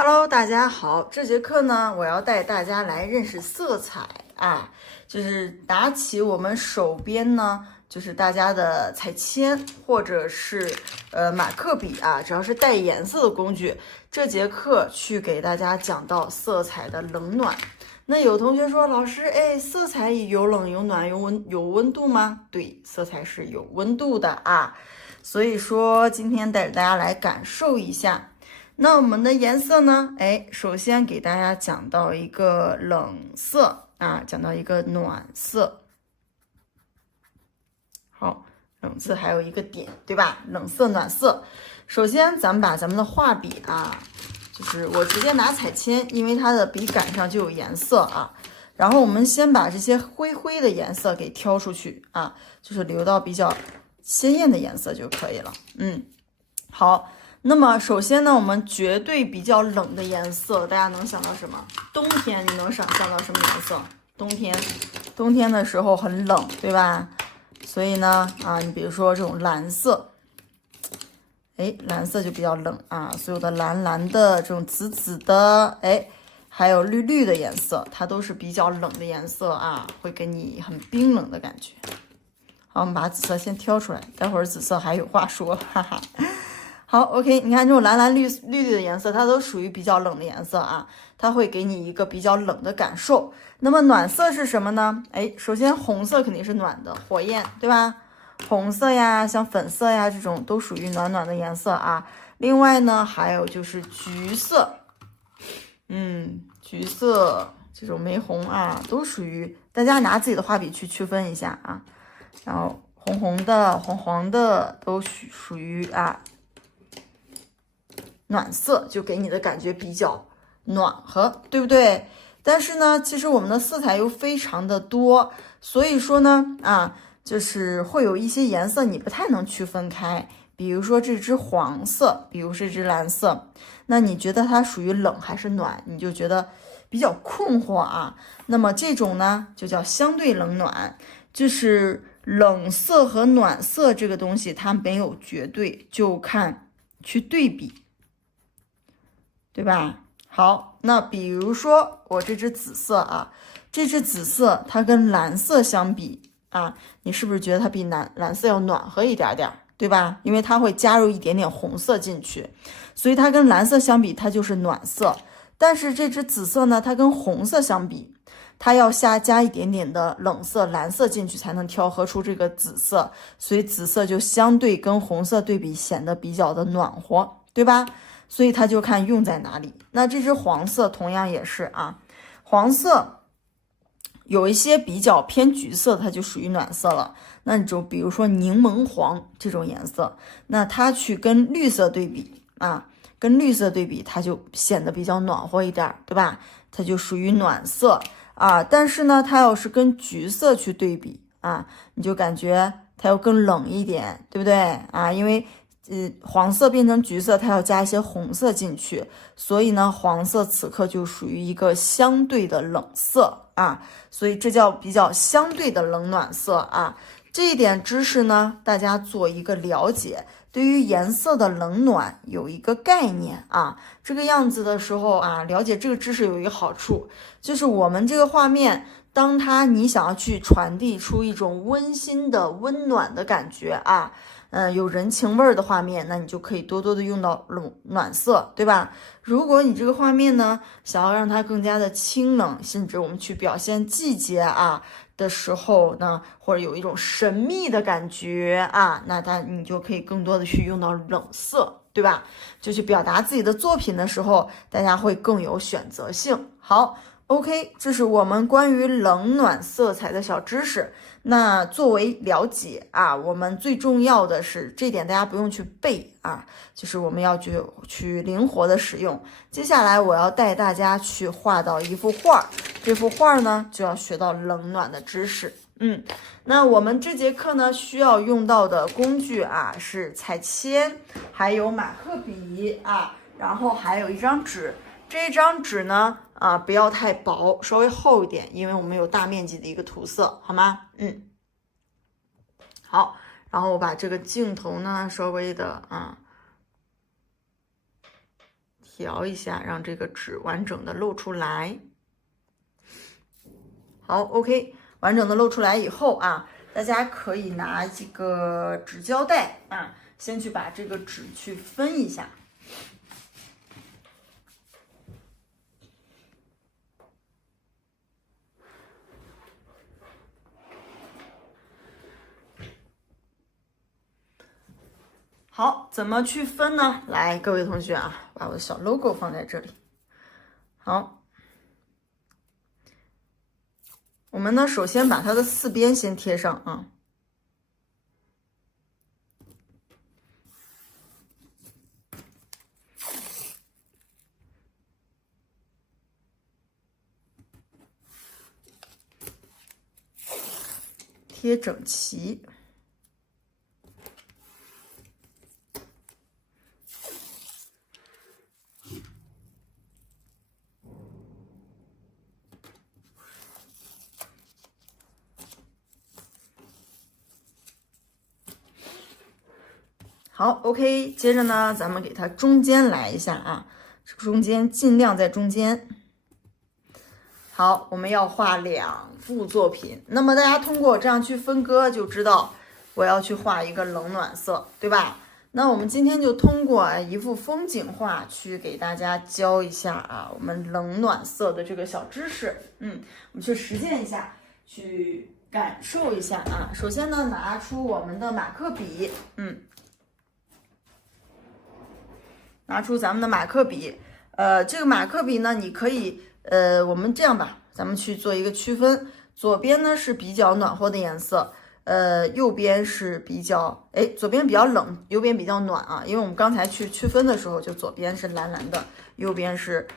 Hello，大家好，这节课呢，我要带大家来认识色彩啊，就是拿起我们手边呢，就是大家的彩铅或者是马克笔啊，只要是带颜色的工具，这节课去给大家讲到色彩的冷暖。那有同学说，老师，色彩有冷有暖有温度吗？对，色彩是有温度的啊，所以说今天带着大家来感受一下。那我们的颜色呢？首先给大家讲到一个冷色啊，讲到一个暖色。好，冷色还有一个点，对吧？冷色、暖色。首先，咱们把咱们的画笔啊，就是我直接拿彩铅，因为它的笔杆上就有颜色啊。然后我们先把这些灰的颜色给挑出去啊，就是留到比较鲜艳的颜色就可以了。好。那么首先呢，我们绝对比较冷的颜色，大家能想到什么？冬天你能想象到什么颜色？冬天的时候很冷，对吧？所以呢，你比如说这种蓝色，蓝色就比较冷啊。所有的蓝的这种紫的，还有绿的颜色，它都是比较冷的颜色啊，会给你很冰冷的感觉。好，我们把紫色先挑出来，待会儿紫色还有话说，哈哈。好 ，OK， 你看这种蓝绿的颜色，它都属于比较冷的颜色啊，它会给你一个比较冷的感受。那么暖色是什么呢？首先红色肯定是暖的，火焰，对吧？红色呀，像粉色呀这种都属于暖的颜色啊。另外呢，还有就是橘色，橘色这种玫红啊，都属于大家拿自己的画笔去区分一下啊。然后红的、黄的都属于暖色，就给你的感觉比较暖和，对不对？但是呢，其实我们的色彩又非常的多，所以说呢，就是会有一些颜色你不太能区分开。比如说这支黄色，比如这支蓝色，那你觉得它属于冷还是暖？你就觉得比较困惑啊。那么这种呢，就叫相对冷暖，就是冷色和暖色这个东西，它没有绝对，就看去对比。对吧？好，那比如说我这支紫色啊，这支紫色它跟蓝色相比啊，你是不是觉得它比蓝色要暖和一点点，对吧？因为它会加入一点点红色进去，所以它跟蓝色相比，它就是暖色。但是这支紫色呢，它跟红色相比，它要加一点点的冷色、蓝色进去，才能调和出这个紫色，所以紫色就相对跟红色对比，显得比较的暖和，对吧？所以它就看用在哪里。那这支黄色同样也是啊，黄色有一些比较偏橘色，它就属于暖色了。那你就比如说柠檬黄这种颜色，那它去跟绿色对比跟绿色对比，它就显得比较暖和一点，对吧？它就属于暖色啊。但是呢，它要是跟橘色去对比你就感觉它要更冷一点，对不对因为黄色变成橘色，它要加一些红色进去，所以呢，黄色此刻就属于一个相对的冷色所以这叫比较相对的冷暖色这一点知识呢，大家做一个了解，对于颜色的冷暖有一个概念这个样子的时候了解这个知识有一个好处，就是我们这个画面，当你想要去传递出一种温馨的、温暖的感觉有人情味儿的画面，那你就可以多的用到暖色，对吧？如果你这个画面呢，想要让它更加的清冷，甚至我们去表现季节的时候呢，或者有一种神秘的感觉那你就可以更多的去用到冷色，对吧？就去表达自己的作品的时候，大家会更有选择性。好。OK， 这是我们关于冷暖色彩的小知识。那作为了解我们最重要的是这点，大家不用去背就是我们要去灵活的使用。接下来我要带大家去画到一幅画，这幅画呢就要学到冷暖的知识。那我们这节课呢需要用到的工具是彩铅，还有马克笔然后还有一张纸。这张纸呢不要太薄，稍微厚一点，因为我们有大面积的一个涂色，好吗？好，然后我把这个镜头呢稍微的调一下，让这个纸完整的露出来。好 ，OK， 完整的露出来以后啊，大家可以拿这个纸胶带啊，先去把这个纸去分一下。好，怎么去分呢？来，各位同学啊，把我的小 logo 放在这里。好，我们呢，首先把它的4边先贴上啊。贴整齐。好 ，OK， 接着呢，咱们给它中间来一下啊，中间尽量在中间。好，我们要画2幅作品。那么大家通过这样去分割，就知道我要去画一个冷暖色，对吧？那我们今天就通过一幅风景画去给大家教一下啊，我们冷暖色的这个小知识。我们去实践一下，去感受一下啊。首先呢，拿出我们的马克笔，拿出咱们的马克笔。这个马克笔呢，你可以我们这样吧，咱们去做一个区分。左边呢是比较暖和的颜色，右边是比较，左边比较冷，右边比较暖啊。因为我们刚才去区分的时候，就左边是蓝蓝的，右边是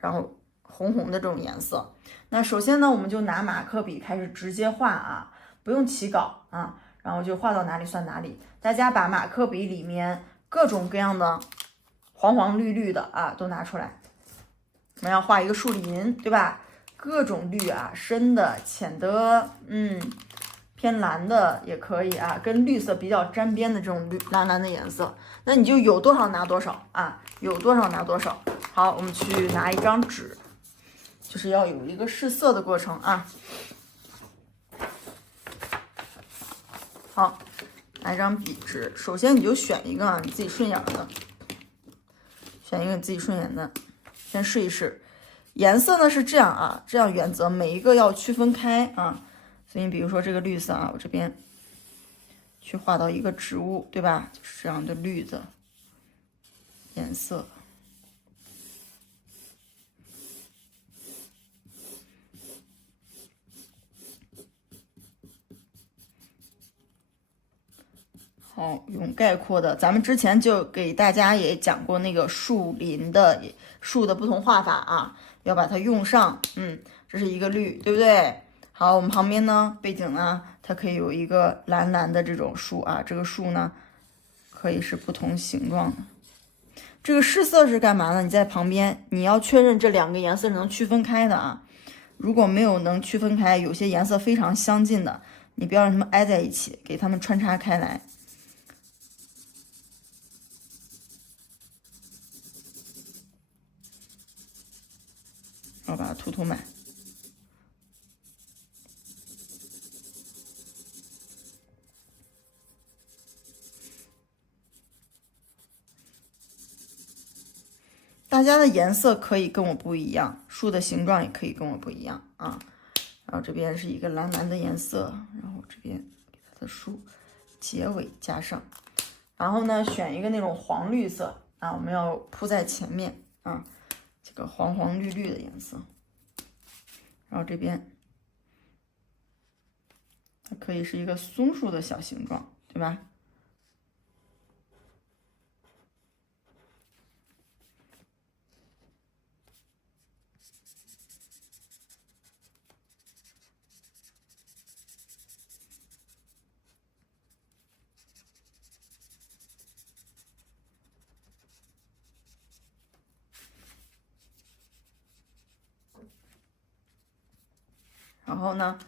然后红红的这种颜色。那首先呢，我们就拿马克笔开始直接画啊，不用起稿啊，然后就画到哪里算哪里。大家把马克笔里面各种各样的黄黄绿绿的啊都拿出来。我们要画一个树林，对吧？各种绿啊，深的、浅的，偏蓝的也可以啊，跟绿色比较沾边的这种蓝蓝的颜色，那你就有多少拿多少啊，有多少拿多少。好，我们去拿一张纸，就是要有一个试色的过程啊。好，拿一张笔纸，首先你就选一个啊你自己顺眼的，选一个你自己顺眼的，先试一试。颜色呢是这样啊，这样原则每一个要区分开啊。所以你比如说这个绿色啊，我这边去画到一个植物，对吧？就是这样的绿的颜色。好，用概括的，咱们之前就给大家也讲过那个树林的树的不同画法啊，要把它用上。这是一个绿，对不对？好，我们旁边呢，背景呢，它可以有一个蓝蓝的这种树啊，这个树呢，可以是不同形状的。这个试色是干嘛呢？你在旁边，你要确认这2个颜色是能区分开的啊。如果没有能区分开，有些颜色非常相近的，你不要让它们挨在一起，给它们穿插开来。然后把它涂满。大家的颜色可以跟我不一样，树的形状也可以跟我不一样啊。然后这边是一个蓝蓝的颜色，然后这边给它的树结尾加上，然后呢选一个那种黄绿色啊，我们要铺在前面啊，这个黄黄绿绿的颜色。然后这边它可以是一个松树的小形状，对吧？然后呢，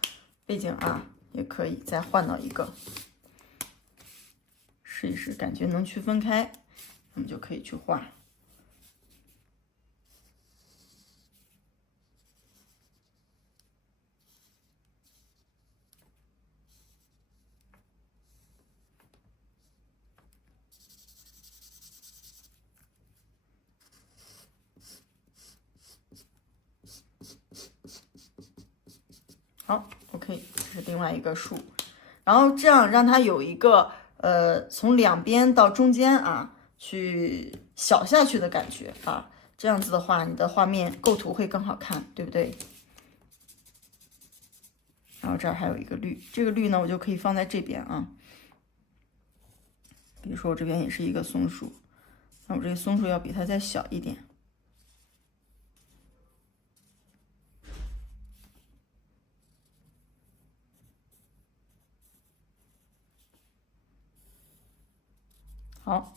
背景啊也可以再换到一个，试一试，感觉能区分开，我们就可以去画。是另外一个树，然后这样让它有一个从两边到中间啊去小下去的感觉啊，这样子的话，你的画面构图会更好看，对不对？然后这儿还有一个绿，这个绿呢，我就可以放在这边啊。比如说我这边也是一个松树，那我这个松树要比它再小一点。好，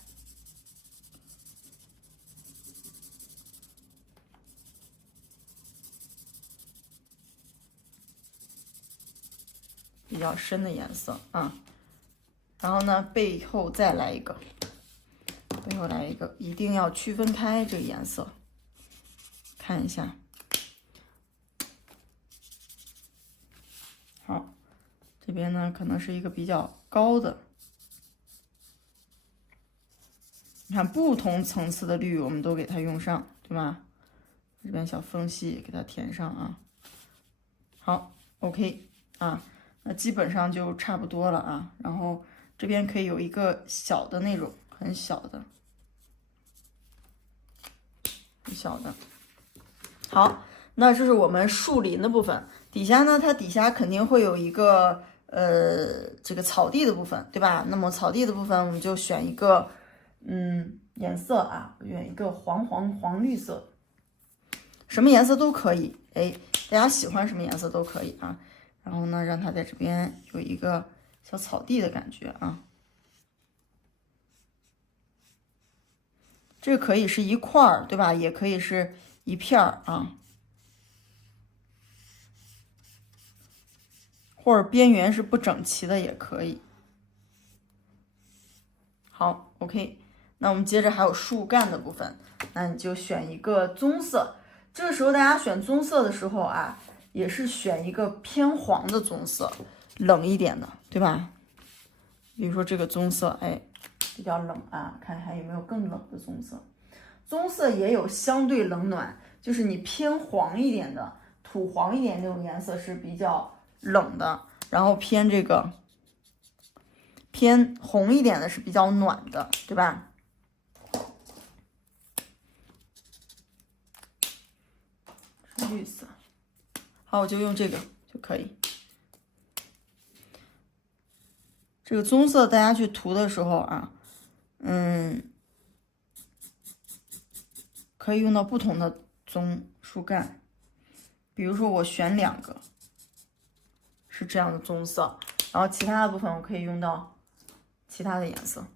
比较深的颜色啊。然后呢，背后再来一个，背后来一个，一定要区分开这个颜色，看一下。好，这边呢可能是一个比较高的。你看不同层次的绿，我们都给它用上，对吧？这边小缝隙给它填上啊。好 ，OK 啊，那基本上就差不多了啊。然后这边可以有一个小的那种，很小的，很小的。好，那这是我们树林的部分。底下呢，它底下肯定会有一个这个草地的部分，对吧？那么草地的部分，我们就选一个。颜色啊，我选一个黄绿色，什么颜色都可以，哎，大家喜欢什么颜色都可以啊。然后呢，让它在这边有一个小草地的感觉啊。这个可以是一块儿，对吧？也可以是一片儿啊，或者边缘是不整齐的也可以。好 ，OK。那我们接着还有树干的部分，那你就选一个棕色。这个时候大家选棕色的时候啊，也是选一个偏黄的棕色，冷一点的，对吧？比如说这个棕色，哎，比较冷啊，看还有没有更冷的棕色。棕色也有相对冷暖，就是你偏黄一点的、土黄一点那种颜色是比较冷的，然后偏这个偏红一点的是比较暖的，对吧？绿色，好，我就用这个就可以。这个棕色大家去涂的时候啊，可以用到不同的棕树干。比如说我选2个是这样的棕色，然后其他的部分我可以用到其他的颜色。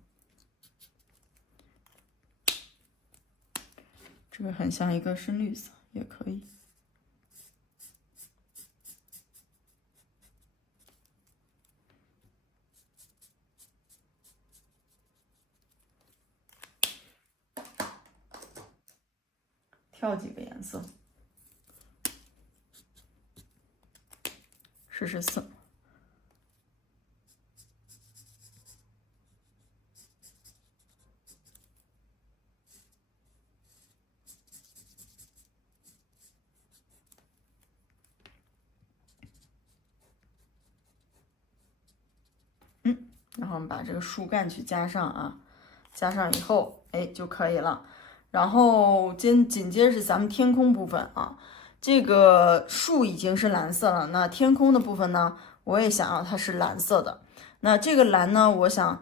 这个很像一个深绿色，也可以。挑几个颜色，试试色。然后我们把这个树干去加上啊，加上以后，哎就可以了。然后紧接着是咱们天空部分啊，这个树已经是蓝色了，那天空的部分呢，我也想要它是蓝色的。那这个蓝呢，我想，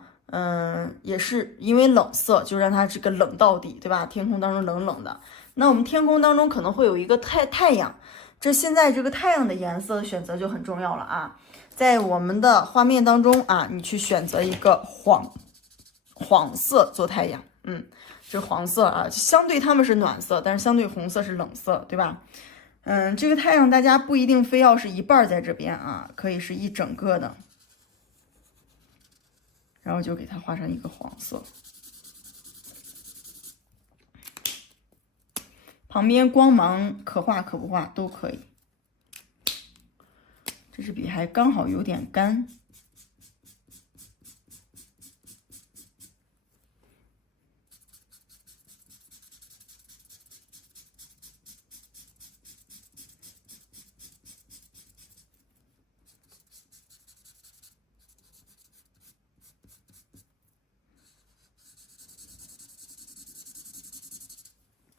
也是因为冷色，就让它这个冷到底，对吧？天空当中冷冷的。那我们天空当中可能会有一个太阳，这现在这个太阳的颜色的选择就很重要了啊。在我们的画面当中啊，你去选择一个黄色做太阳，这黄色啊，相对它们是暖色，但是相对红色是冷色，对吧？这个太阳大家不一定非要是一半在这边啊，可以是一整个的，然后就给它画上一个黄色，旁边光芒可画可不画都可以。这支笔还刚好有点干。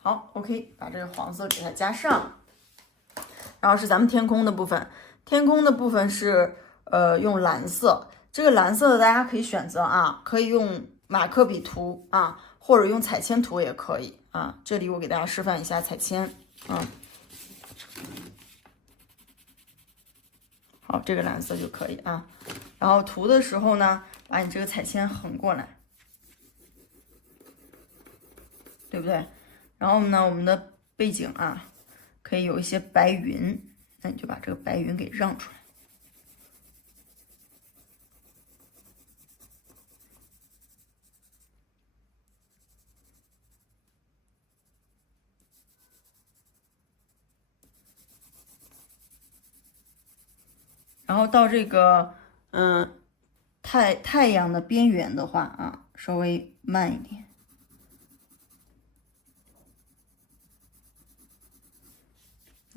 好 ，OK， 把这个黄色给它加上。然后是咱们天空的部分，天空的部分是用蓝色，这个蓝色的大家可以选择啊，可以用马克笔涂啊，或者用彩铅涂也可以啊。这里我给大家示范一下彩铅啊。好，这个蓝色就可以啊。然后涂的时候呢，把你这个彩铅横过来，对不对？然后呢，我们的背景啊，可以有一些白云，那你就把这个白云给让出来。然后到这个太阳的边缘的话啊，稍微慢一点。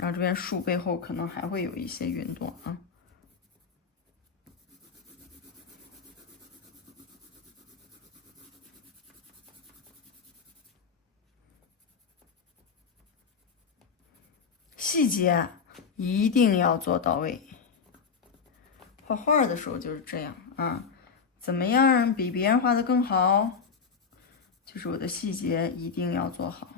然后这边树背后可能还会有一些云朵啊。细节一定要做到位。画画的时候就是这样啊，怎么样比别人画的更好？就是我的细节一定要做好。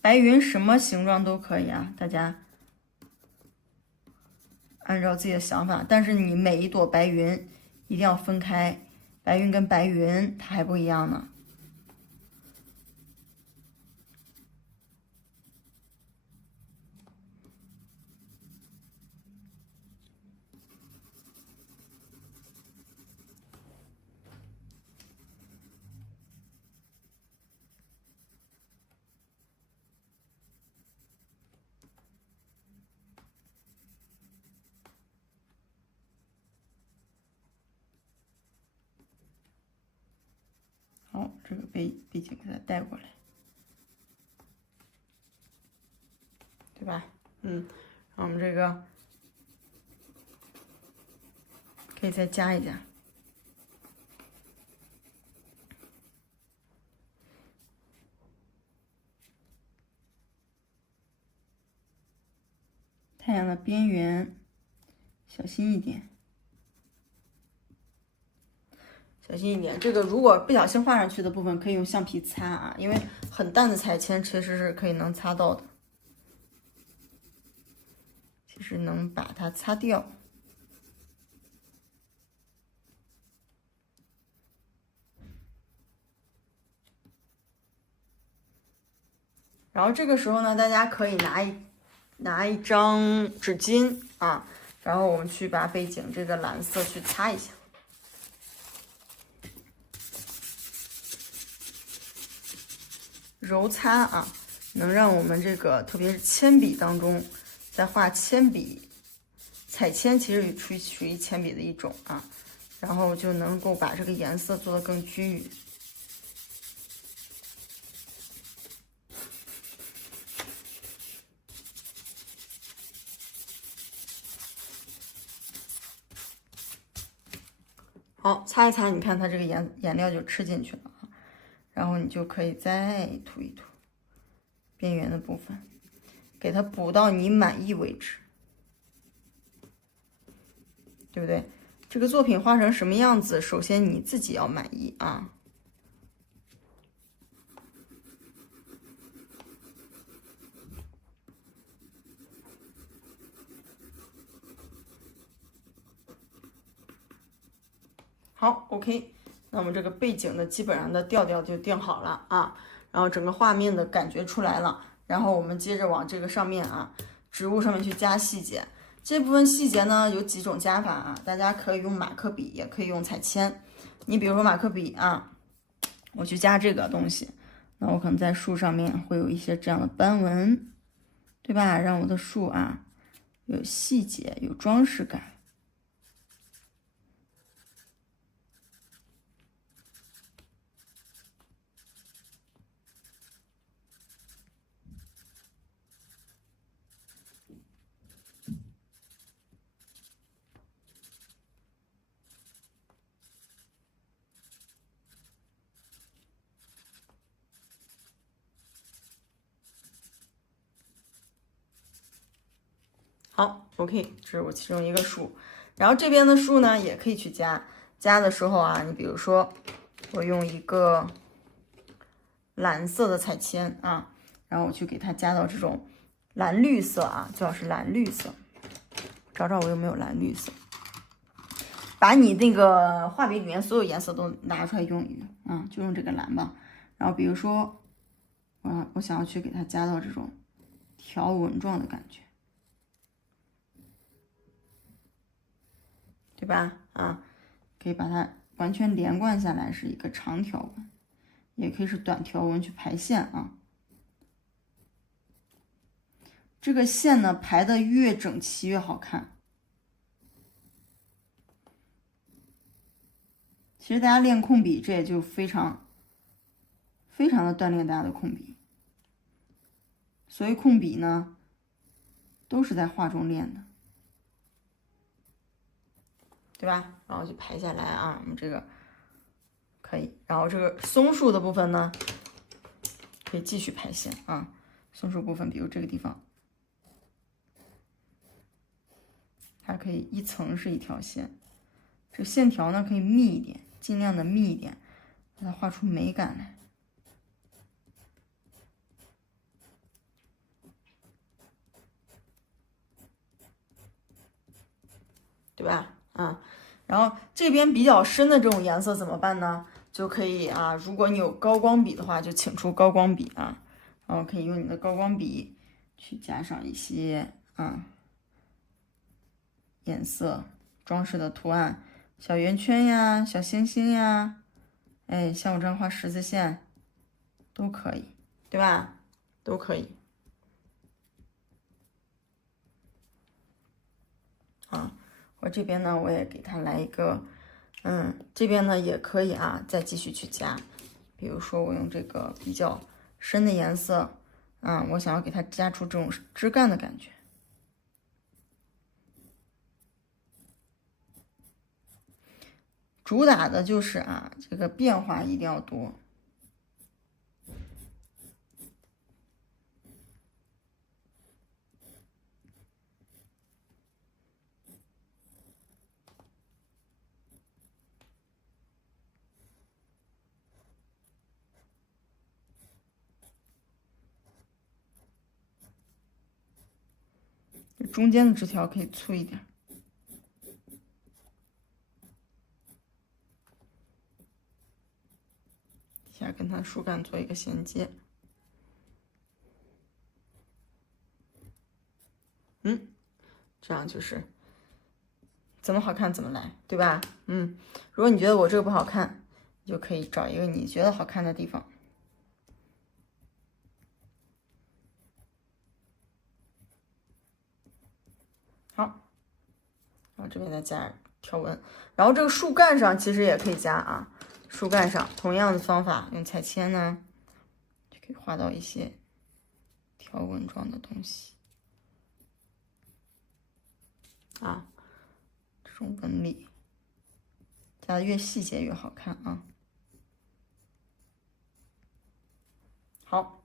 白云什么形状都可以啊，大家按照自己的想法，但是你每一朵白云一定要分开，白云跟白云它还不一样呢。好，这个背景给它带过来，对吧？然后我们这个可以再加一加。太阳的边缘，小心一点。小心一点，这个如果不小心画上去的部分，可以用橡皮擦啊，因为很淡的彩铅其实是可以能擦到的，其实能把它擦掉。然后这个时候呢，大家可以拿一张纸巾啊，然后我们去把背景这个蓝色去擦一下。揉擦啊，能让我们这个特别是铅笔当中，在画铅笔，彩铅其实属于铅笔的一种啊，然后就能够把这个颜色做得更均匀。好，擦一擦，你看它这个颜料就吃进去了啊，然后你就可以再涂一涂边缘的部分，给它补到你满意为止，对不对？这个作品画成什么样子，首先你自己要满意啊。好 ，OK， 那我们这个背景的基本上的调调就定好了啊，然后整个画面的感觉出来了，然后我们接着往这个上面啊，植物上面去加细节。这部分细节呢有几种加法啊，大家可以用马克笔，也可以用彩铅。你比如说马克笔啊，我去加这个东西，那我可能在树上面会有一些这样的斑纹，对吧？让我的树啊有细节，有装饰感。OK， 这是我其中一个树。然后这边的树呢，也可以去加。加的时候啊，你比如说，我用一个蓝色的彩铅啊，然后我去给它加到这种蓝绿色啊，最好是蓝绿色。找找我有没有蓝绿色。把你那个画笔里面所有颜色都拿出来用一用啊，就用这个蓝吧。然后比如说，我想要去给它加到这种条纹状的感觉，对吧？啊，可以把它完全连贯下来，是一个长条纹，也可以是短条纹去排线啊。这个线呢，排的越整齐越好看。其实大家练控笔，这也就非常的锻炼大家的控笔。所谓控笔呢，都是在画中练的，对吧？然后就排下来啊，我们这个可以。然后这个松树的部分呢，可以继续排线啊。松树部分，比如这个地方，它可以一层是一条线，这个线条呢可以密一点。尽量的密一点，让它画出美感来，对吧？啊，然后这边比较深的这种颜色怎么办呢？就可以啊，如果你有高光笔的话，就请出高光笔啊，然后可以用你的高光笔去加上一些颜色装饰的图案，小圆圈呀，小星星呀。哎，像我这样画十字线都可以，对吧？都可以。啊，我这边呢，我也给它来一个，这边呢也可以啊，再继续去加。比如说，我用这个比较深的颜色，我想要给它加出这种枝干的感觉。主打的就是啊，这个变化一定要多。中间的枝条可以粗一点。下跟它树干做一个衔接。这样就是怎么好看怎么来，对吧？如果你觉得我这个不好看，你就可以找一个你觉得好看的地方。好，然后这边再加条纹，然后这个树干上其实也可以加啊，树干上同样的方法，用彩铅呢就可以画到一些条纹状的东西啊，这种纹理加的越细节越好看啊。好，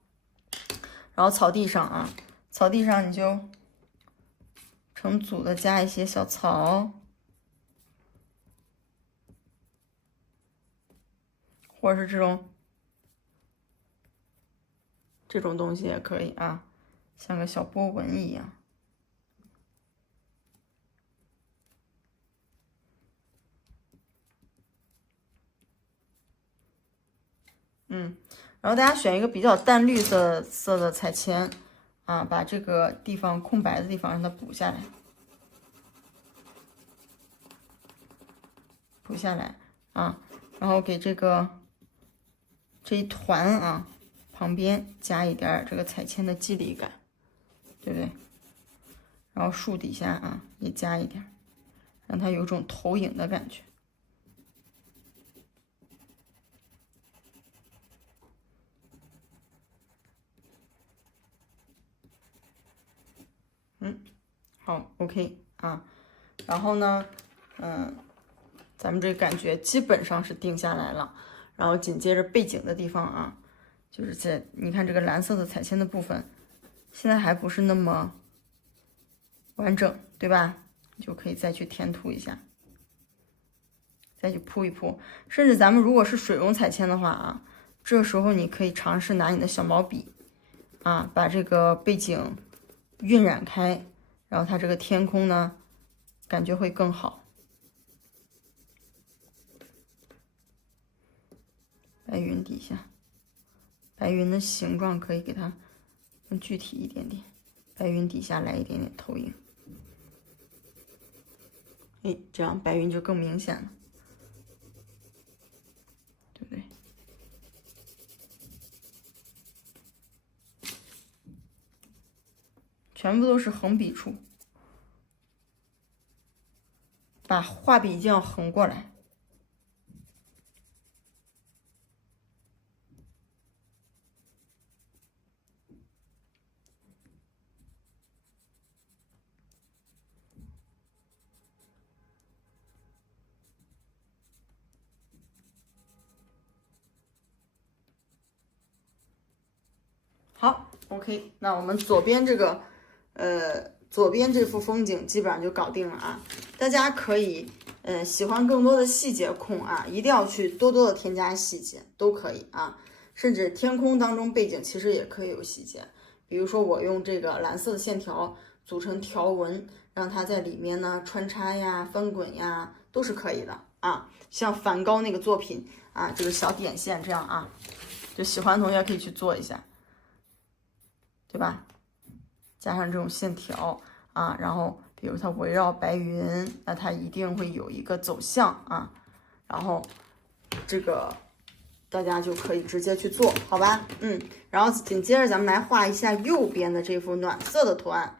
然后草地上啊，草地上你就成组的加一些小草，或者是这种东西也可以啊，像个小波纹一样。然后大家选一个比较淡绿色的彩铅啊，把这个地方空白的地方让它补下来，啊，然后给这一团啊旁边加一点这个彩铅的肌理感，对不对？然后树底下啊也加一点，让它有种投影的感觉。好 ，OK 啊，然后呢，咱们这个感觉基本上是定下来了，然后紧接着背景的地方啊，就是你看这个蓝色的彩铅的部分，现在还不是那么完整对吧？你就可以再去填涂一下，再去铺一铺。甚至咱们如果是水溶彩铅的话啊，这时候你可以尝试拿你的小毛笔啊，把这个背景晕染开，然后它这个天空呢，感觉会更好。白云底下，白云的形状可以给它更具体一点点，白云底下来一点点投影。哎，这样白云就更明显了，对不对？全部都是横笔触，把画笔一定要横过来。好 ，OK， 那我们左边这个，左边这幅风景基本上就搞定了啊。大家可以，喜欢更多的细节控啊，一定要去多多的添加细节，都可以啊。甚至天空当中背景其实也可以有细节，比如说我用这个蓝色的线条组成条纹，让它在里面呢穿插呀、翻滚呀，都是可以的啊。像梵高那个作品啊，这个小点线这样啊，就喜欢的同学可以去做一下。对吧？加上这种线条啊，然后比如它围绕白云，那它一定会有一个走向啊，然后这个大家就可以直接去做，好吧？然后紧接着咱们来画一下右边的这幅暖色的图案。